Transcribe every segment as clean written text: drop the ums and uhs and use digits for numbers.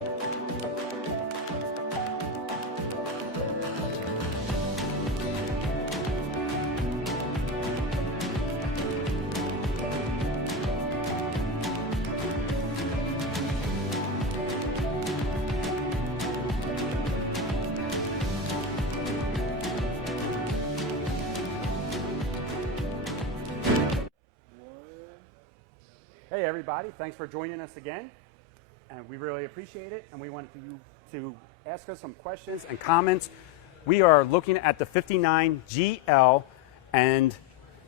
Hey everybody, thanks for joining us again, and we really appreciate it, and we want you to ask us some questions and comments. We are looking at the 59GL, and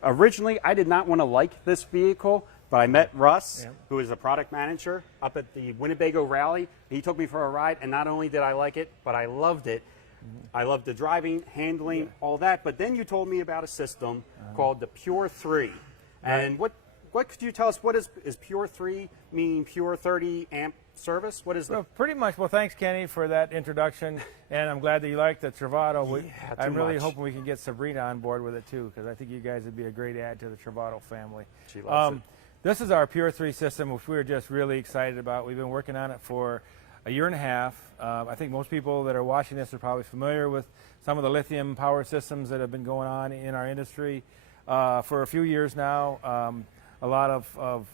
originally I did not want to like this vehicle, but I met Russ, who is a product manager up at the Winnebago rally. He took me for a ride, and not only did I like it, but I loved it. I loved the driving, handling, all that, but then you told me about a system called the Pure 3, and what could you tell us? What is Pure 3, meaning pure 30 amp service? What is that? Well, pretty much. Well, thanks, Kenny, for that introduction, and I'm glad that you like the Travato. Yeah, I'm really hoping we can get Sabrina on board with it too, because I think you guys would be a great add to the Travato family. She loves it. This is our Pure 3 system, which we're just really excited about. We've been working on it for a year and a half. I think most people that are watching this are probably familiar with some of the lithium power systems that have been going on in our industry for a few years now. A lot of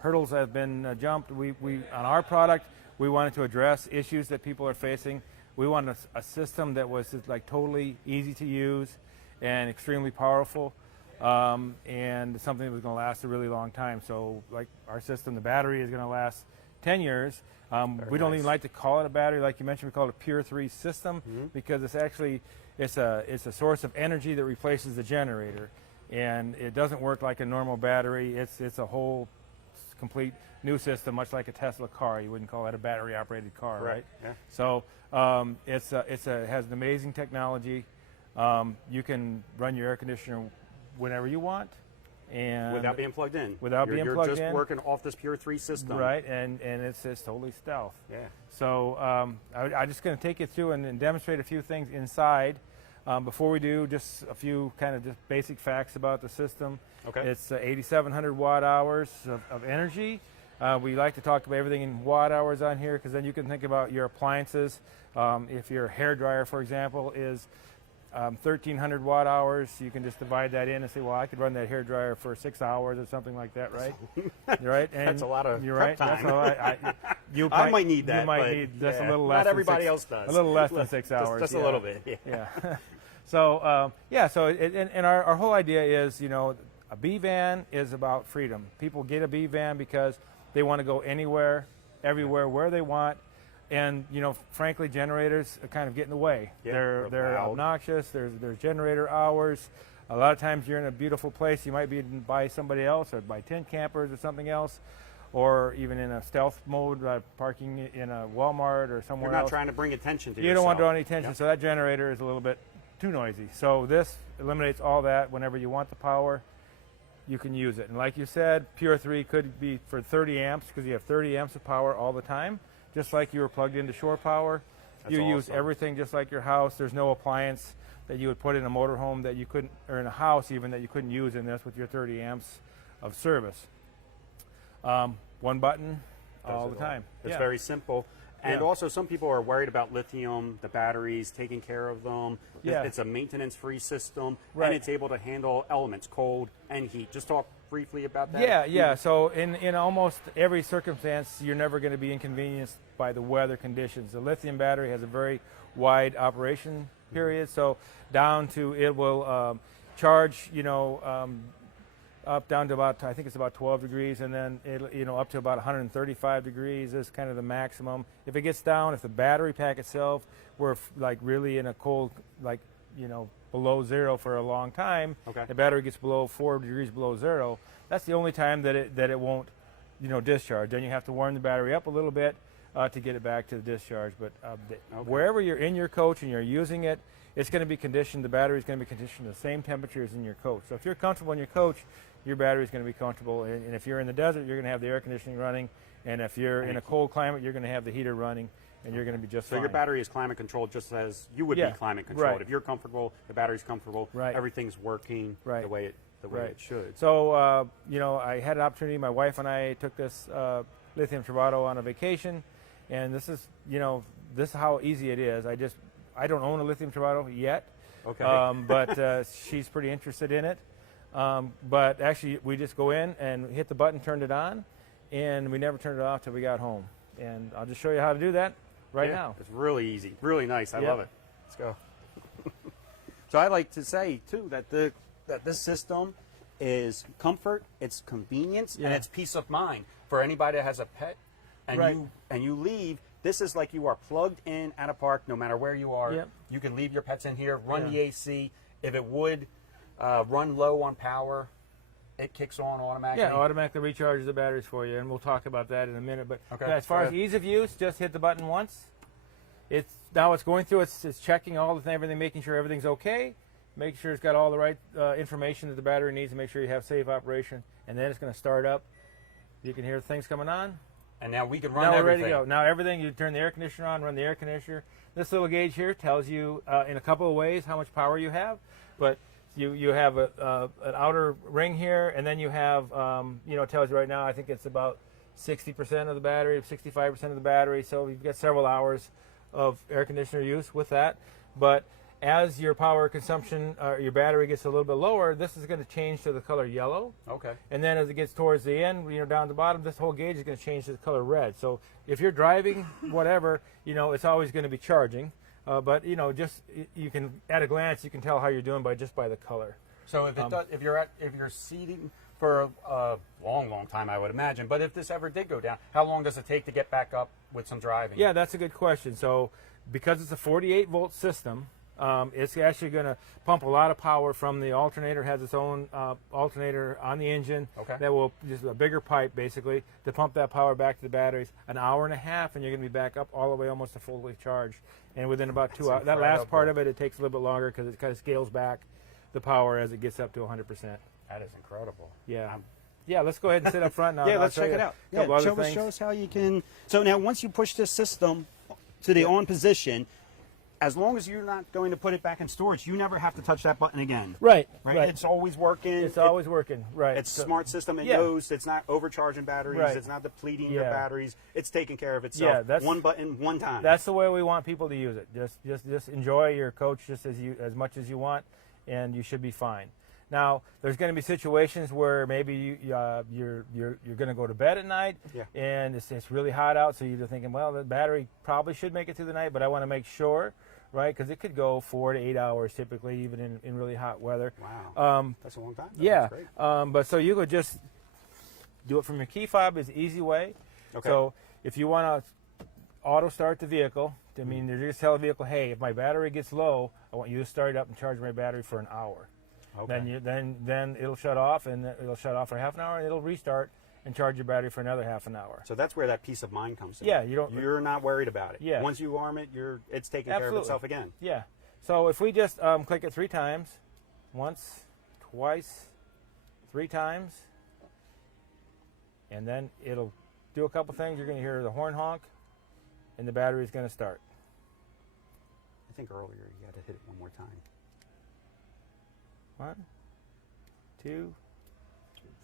hurdles have been jumped. We on our product, we wanted to address issues that people are facing. We wanted a system that was just like totally easy to use and extremely powerful, and something that was going to last a really long time. So like our system, the battery is going to last 10 years. We don't even like to call it a battery. Like you mentioned, we call it a Pure 3 system because it's actually it's a source of energy that replaces the generator. And it doesn't work like a normal battery. It's a whole complete new system, much like a Tesla car. You wouldn't call that a battery-operated car, right? Yeah. So it has an amazing technology. You can run your air conditioner whenever you want, and without being plugged in. You're just working off this Pure 3 system, right? And it's totally stealth. Yeah. So I'm just going to take you through and demonstrate a few things inside. Before we do, just a few kind of just basic facts about the system. Okay. It's 8,700 watt hours of energy. We like to talk about everything in watt hours on here because then you can think about your appliances. If your hair dryer, for example, is 1,300 watt hours, you can just divide that in and say, well, I could run that hair dryer for 6 hours or something like that, right? Right. And that's a lot of prep time. I might need that. You might need just a little less. Not everybody else does. A little less than 6 hours. Just a little bit. Yeah. So and our whole idea is, you know, a B van is about freedom. People get a B van because they want to go anywhere, everywhere, where they want. And, you know, frankly, generators kind of get in the way. Yeah, they're obnoxious. There's generator hours. A lot of times you're in a beautiful place. You might be by somebody else or by tent campers or something else, or even in a stealth mode, parking in a Walmart or somewhere else. You're not trying to bring attention to yourself. You don't want to draw any attention, so that generator is a little bit too noisy. So this eliminates all that. Whenever you want the power, you can use it. And like you said, Pure 3 could be for 30 amps because you have 30 amps of power all the time. Just like you were plugged into shore power. You use everything just like your house. There's no appliance that you would put in a motorhome that you couldn't, or in a house even, that you couldn't use in this with your 30 amps of service. One button all the time. It's very simple. And also, some people are worried about lithium, the batteries, taking care of them. It's a maintenance-free system, and it's able to handle elements, cold and heat. Just talk briefly about that. Yeah. So in almost every circumstance, you're never going to be inconvenienced by the weather conditions. The lithium battery has a very wide operation period, so down to it will charge, you know, up down to about, I think it's about 12 degrees, and then it, you know, up to about 135 degrees is kind of the maximum. If it gets down, if the battery pack itself were like really in a cold, like, you know, below zero for a long time, the battery gets below 4 degrees below zero, that's the only time that it won't, you know, discharge. Then you have to warm the battery up a little bit to get it back to the discharge. But wherever you're in your coach and you're using it, it's going to be conditioned, the battery is going to be conditioned to the same temperature as in your coach. So if you're comfortable in your coach, your battery is going to be comfortable. And if you're in the desert, you're going to have the air conditioning running. And if you're in a cold climate, you're going to have the heater running, and you're going to be just fine. So your battery is climate controlled just as you would be climate controlled. If you're comfortable, the battery's comfortable, everything's working the way it should. So, you know, I had an opportunity. My wife and I took this lithium Travato on a vacation, And this is, this is how easy it is. I don't own a lithium Travato yet, Okay. but she's pretty interested in it. But actually, we just go in and hit the button, turned it on, and we never turned it off till we got home. And I'll just show you how to do that right now. It's really easy, really nice. I Yep. love it. Let's go. So I like to say too that this system is comfort, it's convenience, and Yeah. it's peace of mind for anybody that has a pet. And Right. you leave. This is like you are plugged in at a park, no matter where you are. Yep. You can leave your pets in here, run Yeah. the AC. If it would run low on power, it kicks on automatically. Yeah, automatically recharges the batteries for you, and we'll talk about that in a minute. But Okay, yeah, as far go as ahead. ease of use, just hit the button once. Now it's going through, it's checking all the everything, making sure everything's okay, making sure it's got all the right information that the battery needs to make sure you have safe operation, and then it's going to start up. You can hear things coming on. And now we can run Now we're everything. ready to go. Now everything, you turn the air conditioner on, run the air conditioner. This little gauge here tells you in a couple of ways how much power you have, but you have an outer ring here, and then you have, it tells you right now, I think it's about 60% of the battery, 65% of the battery, so you've got several hours of air conditioner use with that. But as your power consumption, your battery gets a little bit lower, this is going to change to the color yellow. Okay. And then as it gets towards the end, down at the bottom, this whole gauge is going to change to the color red. So if you're driving, whatever, it's always going to be charging. But just you can, at a glance, you can tell how you're doing by the color. So if you're seating for a long time, I would imagine. But if this ever did go down, how long does it take to get back up with some driving? Yeah, that's a good question. So because it's a 48-volt system, it's actually going to pump a lot of power from the alternator. It has its own alternator on the engine. Okay. That will just a bigger pipe basically to pump that power back to the batteries. An hour and a half, and you're going to be back up all the way almost to fully charged. And within about 2 hours, that last part of it takes a little bit longer because it kind of scales back the power as it gets up to 100%. That is incredible. Yeah. Yeah, let's go ahead and sit up front now. Yeah, I'll let's show check you it out. a couple other things. Show us how you can. So now, once you push this system to the on position, as long as you're not going to put it back in storage, you never have to touch that button again. Right. It's always working. It's always working. Right. It's a smart system. It yeah. knows it's not overcharging batteries. Right. It's not depleting your Yeah. batteries. It's taking care of itself. Yeah, that's- one button, one time. That's the way we want people to use it. Just enjoy your coach just as much as you want, and you should be fine. Now, there's going to be situations where maybe you're going to go to bed at night, Yeah. and it's really hot out, so you're thinking, well, the battery probably should make it through the night, but I want to make sure, right? Because it could go 4 to 8 hours typically, even in really hot weather. Wow. That's a long time. Yeah. That's great. But so you could just do it from your key fob is an easy way. Okay. So if you want to auto start the vehicle, I mean, you just tell the vehicle, hey, if my battery gets low, I want you to start it up and charge my battery for an hour. Okay. Then it'll shut off, and it'll shut off for half an hour, and it'll restart and charge your battery for another half an hour. So that's where that peace of mind comes in. Yeah, you're not worried about it. Yeah. Once you arm it, it's taking care of Absolutely. itself again. Yeah. So if we just click it 3 times, once, twice, 3 times, and then it'll do a couple things. You're going to hear the horn honk, and the battery is going to start. I think earlier you had to hit it one more time. 1, 2,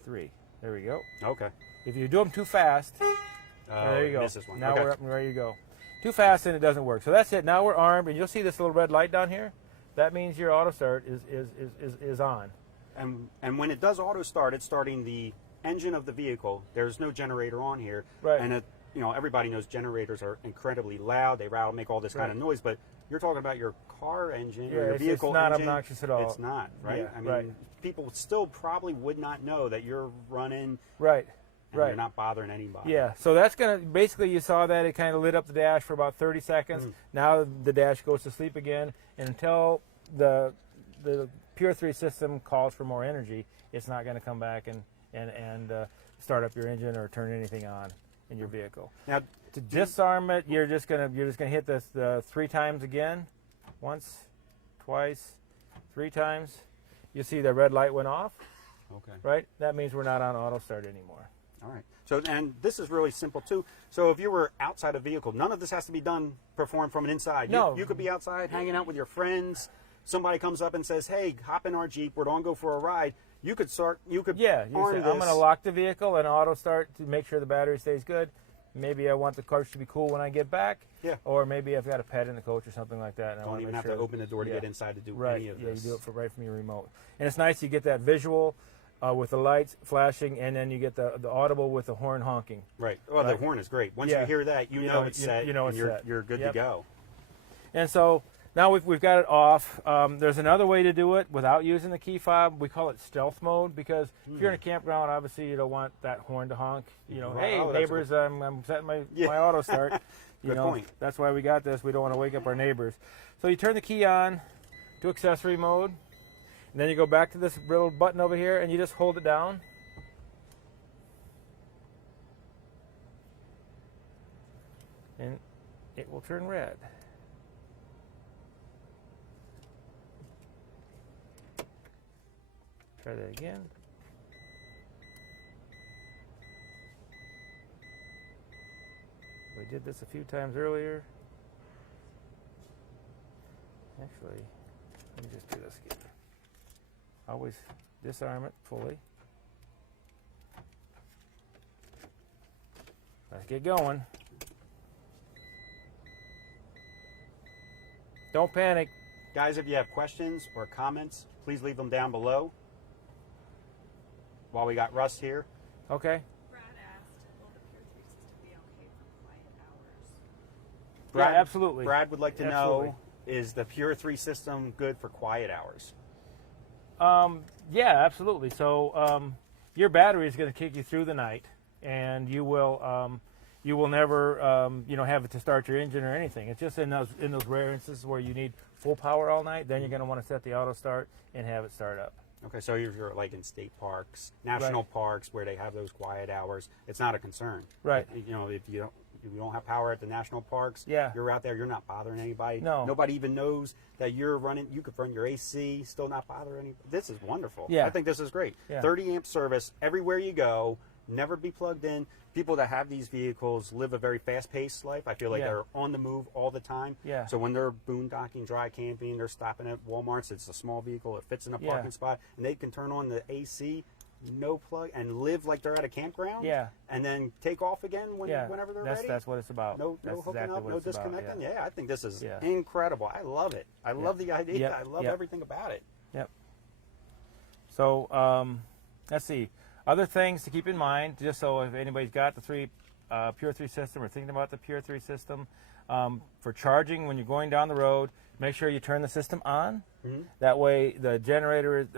3. There we go. Okay. If you do them too fast, there you go. This is one. Now Okay. we're up and ready to go. Too fast and it doesn't work. So that's it. Now we're armed, and you'll see this little red light down here. That means your auto start is on. And when it does auto start, it's starting the engine of the vehicle. There's no generator on here. Right. And everybody knows generators are incredibly loud. They rattle, make all this kind of noise. But you're talking about your car engine or your it's vehicle not engine. obnoxious at all. It's not, right? Yeah, I mean, right. people still probably would not know that you're running Right. and Right. you're not bothering anybody. Yeah, so that's going to, basically you saw that, it kind of lit up the dash for about 30 seconds. Now the dash goes to sleep again, and until the Pure 3 system calls for more energy, it's not going to come back and start up your engine or turn anything on in your vehicle. Now, To disarm it, you're just going to hit this 3 times again. Once, twice, 3 times. You see the red light went off, okay. right? That means we're not on auto start anymore. All right. So, and this is really simple too. So, if you were outside a vehicle, none of this has to be performed from an inside. No. You could be outside hanging out with your friends. Somebody comes up and says, "Hey, hop in our Jeep. We're going to go for a ride." You could start. You could Yeah, you arm say, this. I'm going to lock the vehicle and auto start to make sure the battery stays good. Maybe I want the coach to be cool when I get back. Yeah. Or maybe I've got a pet in the coach or something like that. And Don't even have to open the door to get inside to do any of this. Yeah, you do it right from your remote. And it's nice, you get that visual with the lights flashing, and then you get the audible with the horn honking. Right. Well, the horn is gret. Once you hear that, you know it's set, and you're good to go. And so now we've got it off. There's another way to do it without using the key fob. We call it stealth mode, because if you're in a campground, obviously you don't want that horn to honk. You know, hey neighbors, I'm setting my auto start. Good point. That's why we got this. We don't want to wake up our neighbors. So you turn the key on to accessory mode, and then you go back to this little button over here, and you just hold it down. And it will turn red. Try that again. We did this a few times earlier. Actually, let me just do this again. Always disarm it fully. Let's get going. Don't panic. Guys, if you have questions or comments, please leave them down below. While we got Russ here. Okay. Brad asked, will the Pure 3 system be okay for quiet hours? Yeah, absolutely. Brad would like to know, is the Pure 3 system good for quiet hours? Yeah, absolutely. So your battery is going to kick you through the night, and you will never have it to start your engine or anything. It's just in those rare instances where you need full power all night, then you're going to want to set the auto start and have it start up. Okay, so you're like in state parks, national parks, where they have those quiet hours. It's not a concern, right? You know, if you don't have power at the national parks, you're out there, you're not bothering anybody. No, nobody even knows that you're running. You could run your AC, still not bother anybody. This is wonderful. Yeah, I think this is great. Yeah. 30 amp service everywhere you go. Never be plugged in. People that have these vehicles live a very fast-paced life. I feel like they're on the move all the time. Yeah. So when they're boondocking, dry camping, they're stopping at Walmart's. It's a small vehicle. It fits in a parking spot, and they can turn on the AC, no plug, and live like they're at a campground. Yeah. And then take off again whenever they're ready. That's what it's about. No hooking exactly up, no disconnecting. About, yeah, I think this is incredible. I love it. I love the idea. Yep. I love everything about it. Yep. So let's see. Other things to keep in mind, just so if anybody's got the Pure 3 system or thinking about the Pure 3 system, for charging when you're going down the road, make sure you turn the system on. That way the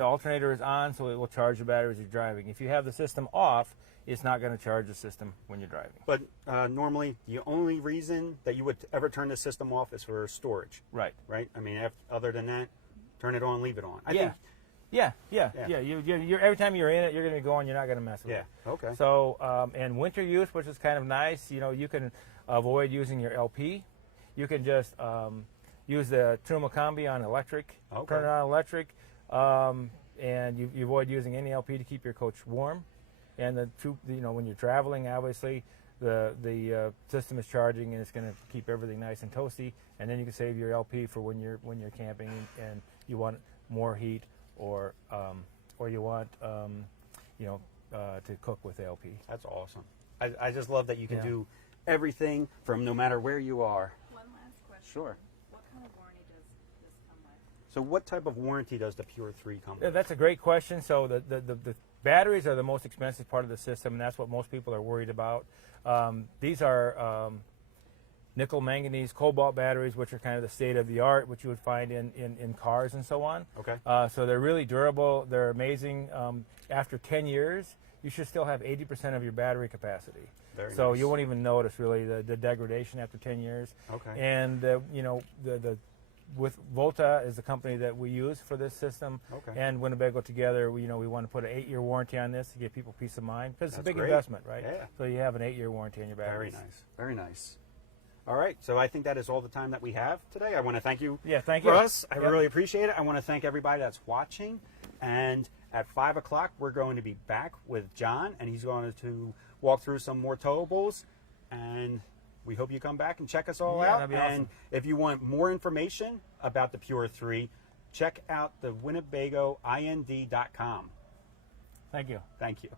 alternator is on, so it will charge the battery as you're driving. If you have the system off, it's not going to charge the system when you're driving. But normally, the only reason that you would ever turn the system off is for storage. Right. Right? I mean, other than that, turn it on, leave it on. I think, Yeah. You're every time you're in it, you're going to be going. You're not going to mess with it. Yeah. Okay. So, and winter use, which is kind of nice. You know, you can avoid using your LP. You can just use the Truma Combi on electric. Okay. Turn it on electric, and you avoid using any LP to keep your coach warm. And when you're traveling, obviously the system is charging, and it's going to keep everything nice and toasty. And then you can save your LP for when you're camping and you want more heat. Or you want to cook with LP. That's awesome. I just love that you can do everything from no matter where you are. One last question. Sure. What kind of warranty does this come with? So what type of warranty does the Pure 3 come with? That's a great question. So the batteries are the most expensive part of the system, and that's what most people are worried about. These are nickel, manganese, cobalt batteries, which are kind of the state of the art, which you would find in cars and so on. Okay. So they're really durable. They're amazing. After 10 years, you should still have 80% of your battery capacity. Very so nice. you won't even notice really the degradation after 10 years. Okay. And with Volta is the company that we use for this system, and Winnebago together, we want to put an 8-year warranty on this to give people peace of mind, because it's a big investment, right? Yeah. So you have an 8-year warranty on your batteries. Very nice. Very nice. All right, so I think that is all the time that we have today. I want to thank you, thank you, Russ. I really appreciate it. I want to thank everybody that's watching. And at 5 o'clock, we're going to be back with John, and he's going to walk through some more towables. And we hope you come back and check us all out. That'd be and awesome. If you want more information about the Pure 3, check out the WinnebagoInd.com. Thank you. Thank you.